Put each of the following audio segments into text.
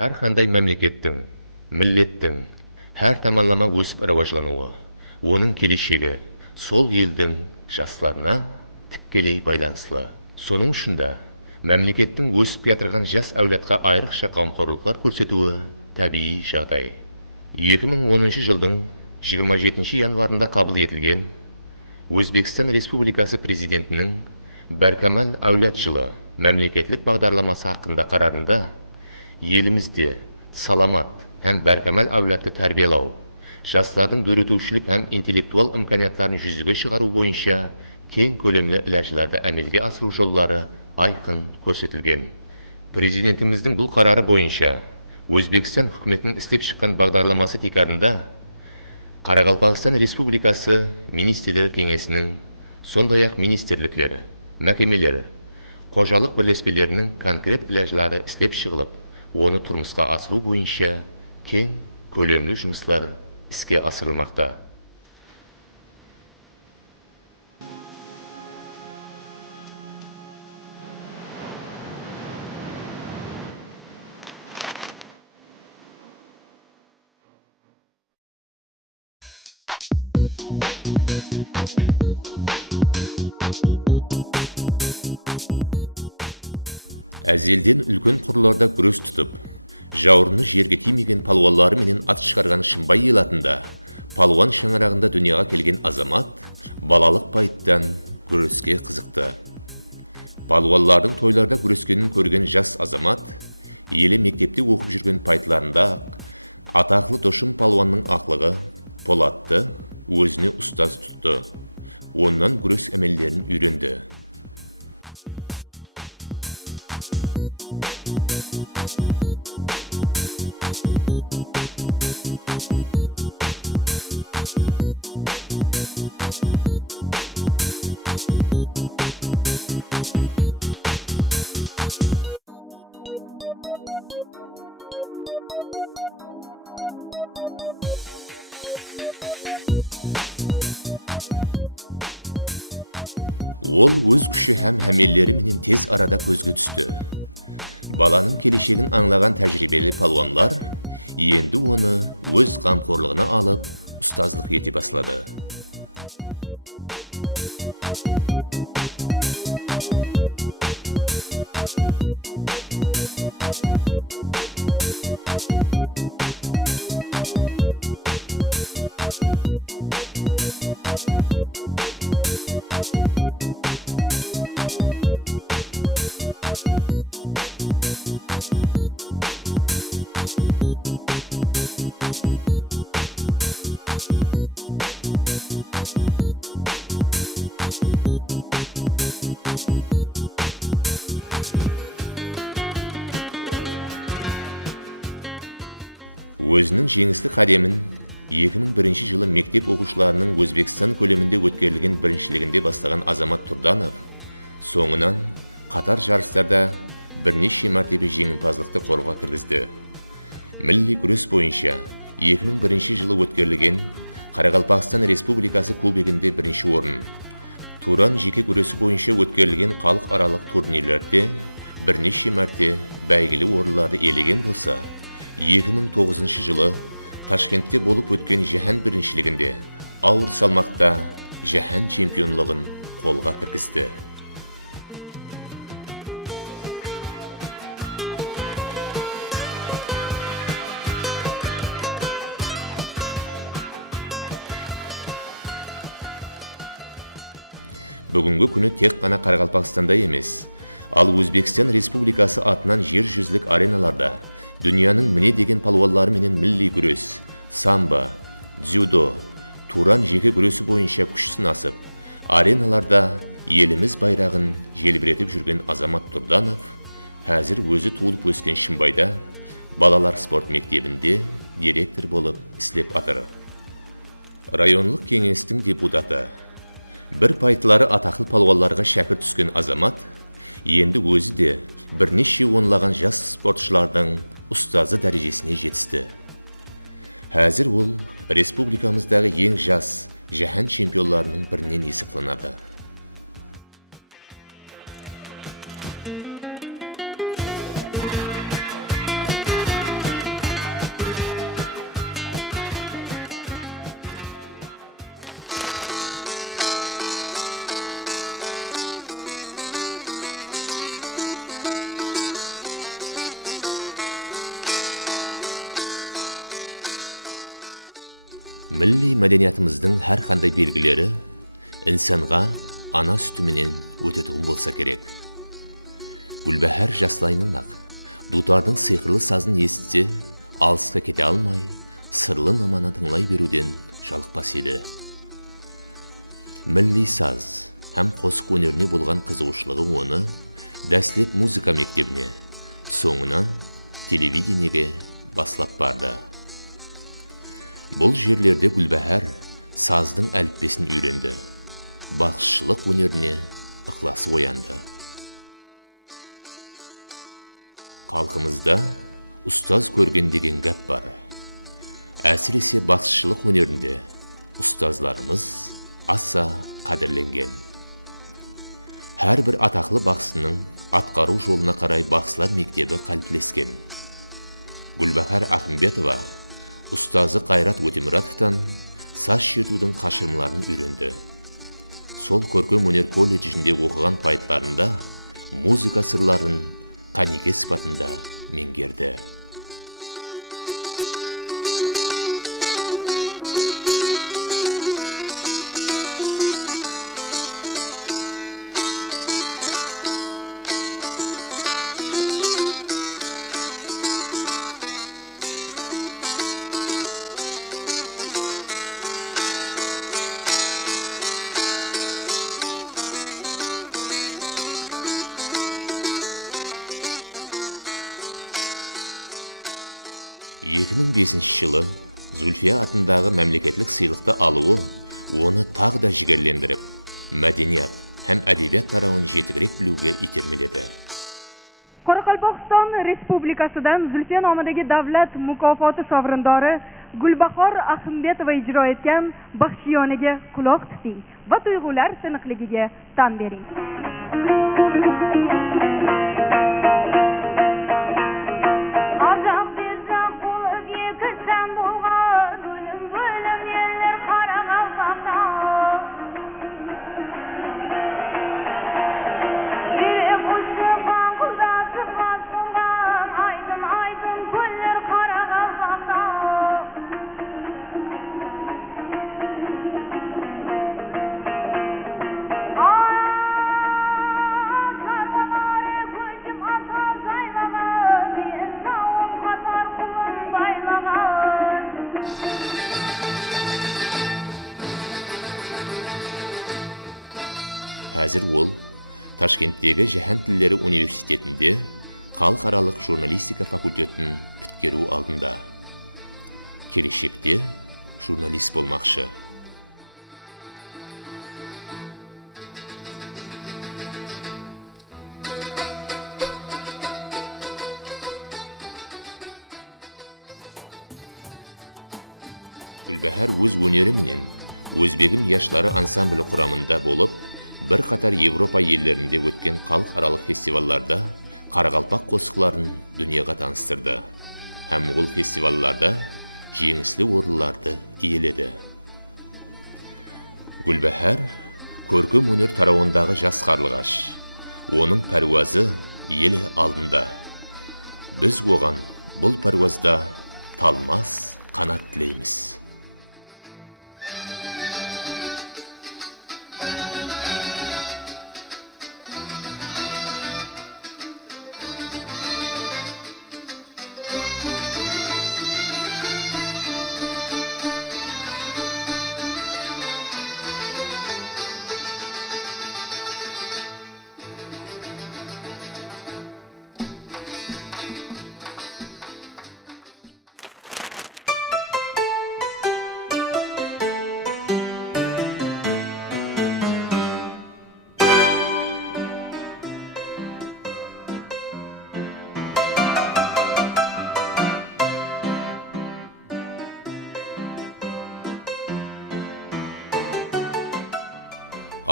Әрқандай мемлекеттің, миллеттің, әр таманлама өсіп рауажлануы, оның келешегі сол елдің жастарына тікелей байланысты. Соның үшінде мемлекеттің өсіп жатырған жас әулетқа айрықша қамқорлықтар көрсетуі табиғи жағдай. 2010 жылдың 27 январында қабыл етілген Өзбекстан Республикасы президентінің Бәркамал әулет жылы мемлекеттік бағдарламасы hakkında қарарында елімізде саламат һәм бәркәмәл әулетті тәрбиелау, жастардың дөретушілік һәм интеллектуал имканиятларын жүзеге шығару бойынша кең көлемлі іләжілерді әмелге асыру жолдары айқын көрсетілген. Президентіміздің бұл қарары бойынша Өзбекстан үкіметінің істеп шыққан бағдарламасы текарында Қарақалпақстан Республикасы Министрлер Кеңесінің, сондай-ақ министрліктері, мекемелері, қожалық бірлеспелерінің конкрет іләжілері істеп шығылып, оны тұрмысқа асыру бойынша кең көлемлі жұмыстар іске асырылмақта. Әзелден үлкен құрларда күрес тұтып, жауырыны жерге тимеген палуанлары менен ат шығарған Шымбай ел атында палуан шаңырағында дүнияға келген азамат балалық байттан күреске қызықты. Палуанлардың тойларда күрескенін көрген жас азамат елі мектепте оқып жүрген пайтларында атақлы дошым палуанның ақлығы Полатты өзіне ұстаз тұтты. Оннан күрес әмелдерін үйренді. Ол өз күші һәм әмеллері менен тез арада көзге түсті. Баланың келешегін аңлаған тәжірибелі палуанлар енді оны өз қамқорлығына алып, ұстаздық ете бастады. Өзінің жеңісті қадемін 2001 жылы мектеп оқушыларының Өзбекстан көлемінде өткерілген біріншілігінде бастаған Азамат Тұрданов соңынан қатар жарыстарда бірнеше мәртебе жеңімпаздықты қорға кіргізді. Милли күрес бойынша 2001 жылы өткерілген Қарақалпақстан Республикасы кубогінде бірінші орын, Туран жеке күресі бойынша өткерілген халықаралық турнирлерде бірнеше мәрте бәйгілі орынларды иелеген болса, 2009 жылы Ташкентте болып өткен жаһан біріншілігінде ауыр салмақта жаһан чемпионлығын қолға кіргізді. Бүгінгі күні тек қана Қарақалпақстанда емес, ал Өзбекстан Республикасы атынан жер жүзілік ареналарда дүнияның міне деген палуанлары менен милли күрес, самбо, дзюдо, туран жеке күресі бойынша күш сынасып, ареналарда еліміз байрағын желбіретіп жүрген Азамат Тұрданов қазір өзі туылып өскен Шымбайда балалар спорт мектебінде директор болып істеп атыр. Районлық кеңестің депутаты, бір пайтылары атақлы палуанларға шәкірт түскен Азамат енді өзі де бірнеше онлаған жас спортшылардың ұстазы дәрежесіне жетісті. Қазір ол республикамыздағы ең жас жаһан чемпионларының бірінен есептелінеді. Milli мәдениятымыздың һәр қандай белгілері инсанға ана сүті менен өтетуін болса керек. Гүлбәһәр жастайынан-ақ дутардың сиқырлы сазын естісе, алысқа кете алмай, сырлы наманы тыңлай беруден жалықпас еді. Milli саз һәм қосық өнеріне болған қызығушылығы оны дәслеп музыка мектебіне, соңынан телевидениеге баслап барды. Бұл жерлерде Гүлбәһәр саздың әліппесін үйренді. Бақсышылық өнеріне ықыласы оянды. Халқымызда ұстаз көрген деген гәп бар. Әсіресе бақсышылық өнерінде ұстазларымыз аса қадірленген. Әрбір атақлы бақсының атқару жолына қарай бақсылар мектебі қалыптасқан. Гүлбәһәр Ахымбетова ұстазы Қайрат Өтемұратовтан саз шертудің қашырмаларын үйренді. Сол көркем өнер колледжінде оқыған пайтларында музыка сырларын қанеке сипатында меңгерді. Жылы Зүлфия атындағы мемлекеттік сыйлықты алуы оны тағы да жігерлендіріп, мәдениет һәм әдебиет тарауын жетігірек білуге итермеледі. Qoraqalpog'iston Respublikasidan Zulfiya nomidagi davlat mukofoti sovrindori Gulbahor Ahimbetova ijro etgan Baxshiyoniga quloq tuting va tuyg'ular tiniqligiga tan bering. Әзір ол Ташкенттегі Жаһан тілдері университетінде халықаралық журналистика факультетін біткеру алдында. Келешекте журналист болмақшы. Гүлбәһәр өз өнері менен Өзбегім яшьлары ансамблі құрамында болып, бір қатар Европа елдерінде өткен халықаралық фестивалларда қарақалпақ қосықларын дүниеге таныстырды. Һәм ол фестивалларда жеңіслі орынларды иеледі. Гүлбәһәр көркем өнер тарауындағы жас қарлығаш. Оның пәруазы елі алдында. Біз оған бұл пәруазда талмас қанат тілейміз.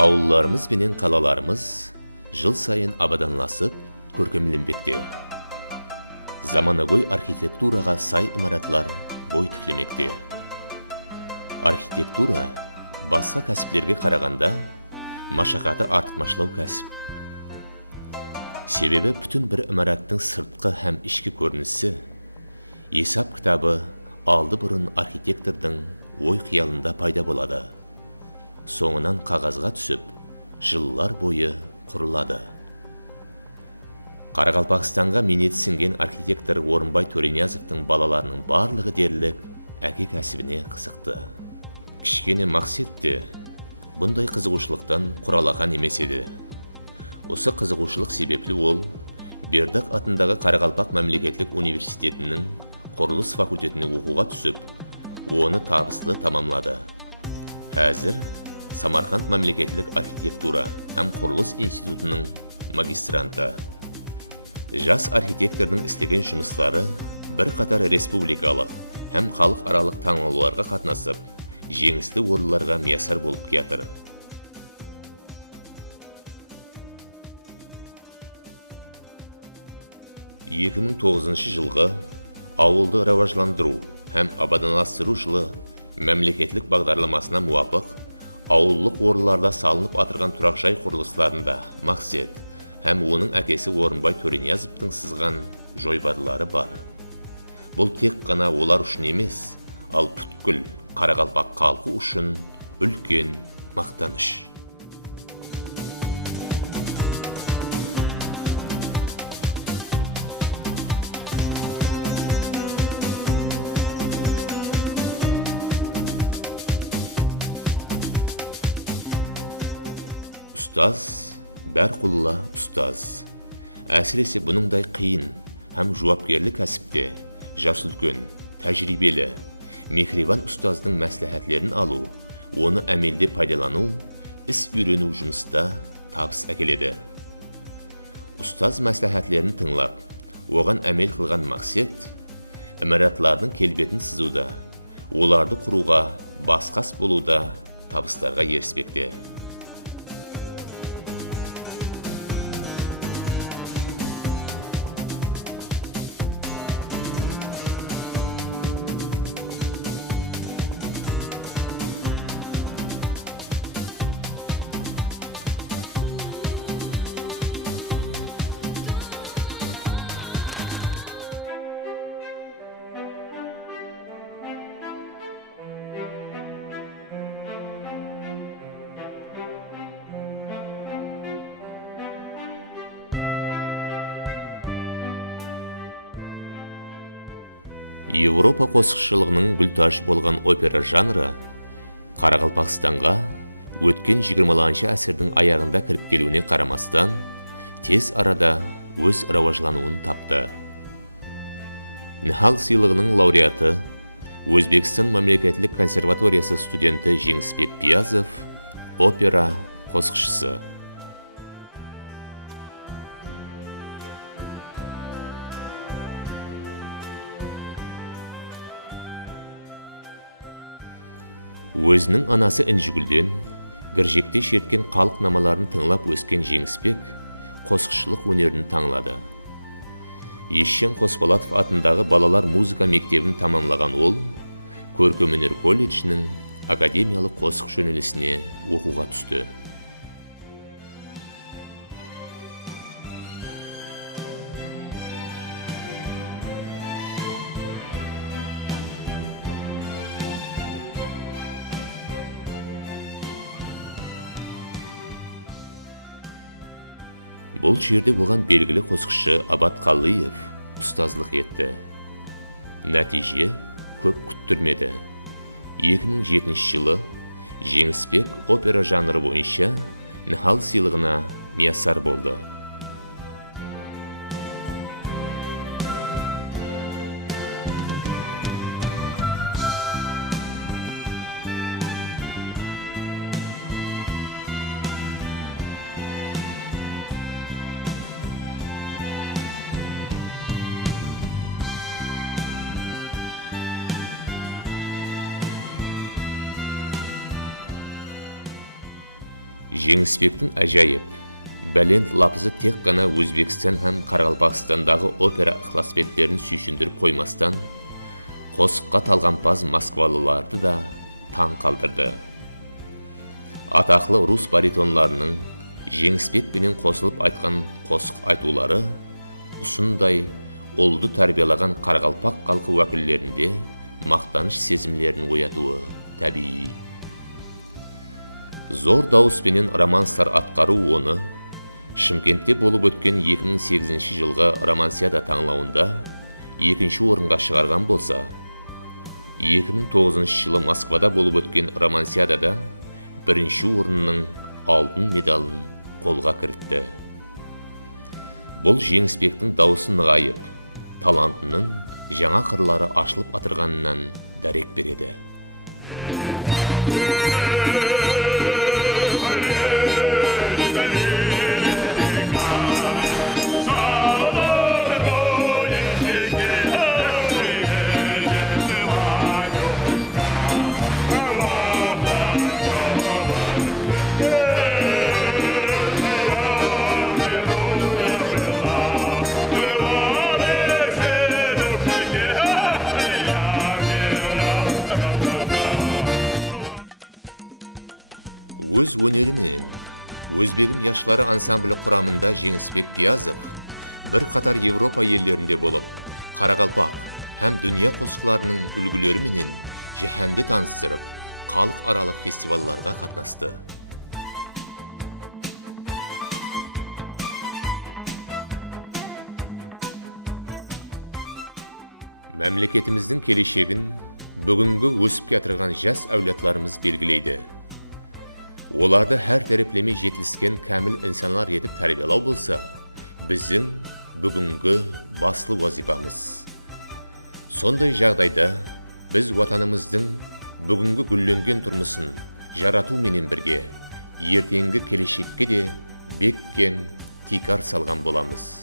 Ауылларымыз бенен қалаларымыз жыл сайын абаданласып, көркемленбекте. Заманауи архитектураға сай имаратлар бой түклемекте. Архитектура басқа кәсіплерге қарағанда машақаты артықмашлау кәсіп. Себебі бүтін бір имараттың сыртқы һәм ішкі көрінісі, есап кітабы алды бұрын архитектордың ой қиялында пайда болады. Соңынан қағазға түсіп, жылдар бойы құрылады. Қарақалпақстанға минеті сіңген архитектор Орынбай Төрениязовтың балаларының барлығы дерлік әке кәсібіне қызықты. Кішкене Мақсет те бұндай қызығушылықтан құралаған емес еді. Осы қызығушылық себеплі ол Бердіқ атындағы Қарақалпақ мемлекеттік университетінің құрылыс факультетіне оқуға түсіп, оны табысты тамамлады. Әзір Самарқанд мемлекеттік архитектура һәм құрылыс институтының магистранты. Жас архитектордың істеген жұмыстары бір қатар республикалық һәм халықаралық таңдауларға қатынасып, жеңісті орынларға миясар болып келатыр. 2009 жылғы ауылды рауажландыру һәм абаданластыру жылы мемлекеттік бағдарламасына муафық, ауыллық орынларда салынып атырған тұрақжай құрылыстарында Мақсет һәм оның әкесі Орынбай Төрениязовтың сызған жойбарлары бар. Бұл тек қана олар үшін емес, ал бүткіл Қарақалпақ халқы үшін үлкен мақтаныш. Ұстаз, бәрқұлла ұстаз. Әсіресе бұныңдай қиын һәм жауапкерлік кәсіпте жасы үлкен, тәжірибелі, мехрибан ұстаздың мәслихатлерін алу, оны әмелде пайдалану, іс үйрену жұмыста табыс әкеледі. Ұстаз мәслихатлерін тыңлап, оған әмел қылған Мақсет, имаратлардың келбетін сызуда, оларды құруға, басқас болуда табыстарға еріспекте. Европа қосықшылығының гүлташ болған опера жанры Қарақалпақстанға өткен 20-ші әсірдің аяғында кіріп келуіне қарамастан, тез арада өз рауажлануын тапты. Нихал сыйлығының лауреаты, Өзбекстан мемлекеттік консерваториясы студенті Жеңісбек Пиязов, опера қосықшысы. Өзінің анасы Інжігүлден гіржекте шерткен халық намаларын тыңлап өскен Жеңісбек қосықшылық өнерін таңлады. Ещен Қосболатов атындағы балалар музыка мектебін тамамлаған ол, Көркемөнер колледжінің академиялық қосық жөнелісіне оқуға түсті. Бұл жерде оған белгілі қосықшы Абат Қалиев ұстазлық етті. Нәтиже көп күттірмеді. 2007 жылы Жеңісбек опера жанры бойынша Нихал сыйлығына миясар болды. Жеңісбектің әжайып, бәлент лапызы тек қана Өзбекстан һәм Қарақалпақстандағы опера ықыласпеттерін сүйсіндіріп қоймастан, қосыққа талғампаз москвалыларды да таң қалдырды. Атақлы рус баритонларының Жеңісбекпенен қосылып айтқан қосық айтулары, ұсындай олды тәрбиялаған Қарақалпақ халқы уәкілдерінде мақтаныш сезімлерін оятуы tabiiy. Zor dауыспенен романстар атқару оны Шымкентте болып өткен 2008 жылғы Романсиада таңлауында екінші орынға шығарған болса, 2009 жылы Москвада болып өткен Романсиадада бірінші орынның алтын медалын қолға кіртті. Бұл Жеңісбектің дауысын нығайып, талантының жаңа қырлары ашылып атырғанынан дәрек береді. Өз өнерімен Өзбегім яшылары ансамблі құрамында Жеңісбек Пиязов бір қатар Европа елдерінде болып, Қарақалпақ һәм дүния қосқыларының үлгілеріменен жаһанды таныстырып, халық аралық фестивальларға қатнасты. Мәмлекетіміздің келешегін бүгінгі өсіп кетірген жас әулетларымыз белгілейді. Оларды әр тәреплеме жетіліскен кәміл инсанлар етіп тәрбиелеу болса, біздің бүгінгі басты вазифамыз. Сондай жағдайда біз ватанымыздың бүгінгі гүлленген тұрмысын жарату менен бірге, ертеңгі келешекке де бек кең тикар салған боламыз.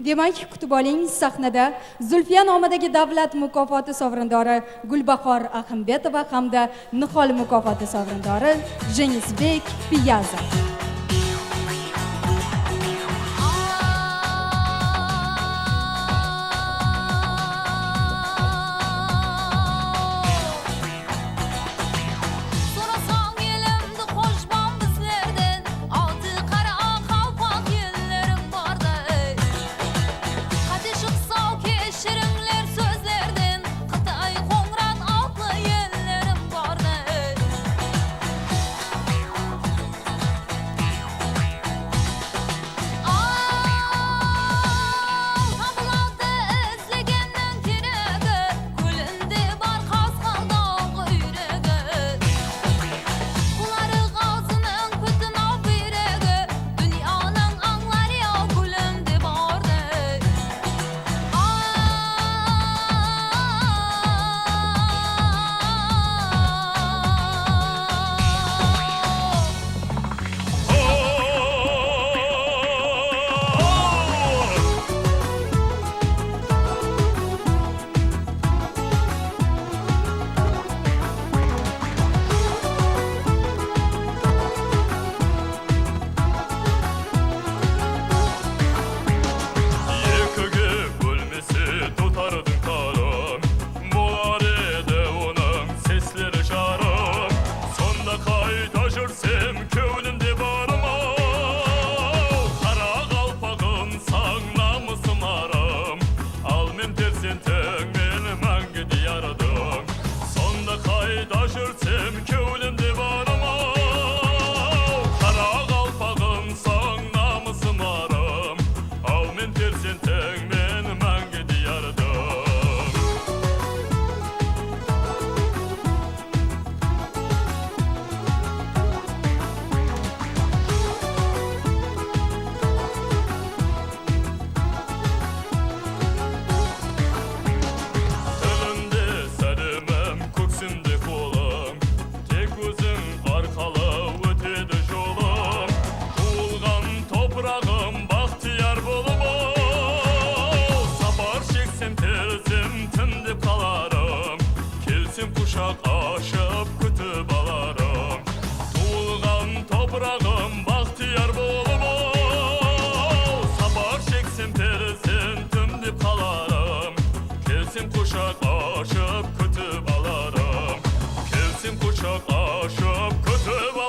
Demak, kutib oling, sahnada Zulfiya nomidagi davlat mukofoti sovrindori Gulbahor Ahimbetova hamda Nihol mukofoti sovrindori Jengizbek Piyazov. Kuşak aşıp kütüp alarım. Kelsin kuşak aşıp kütüp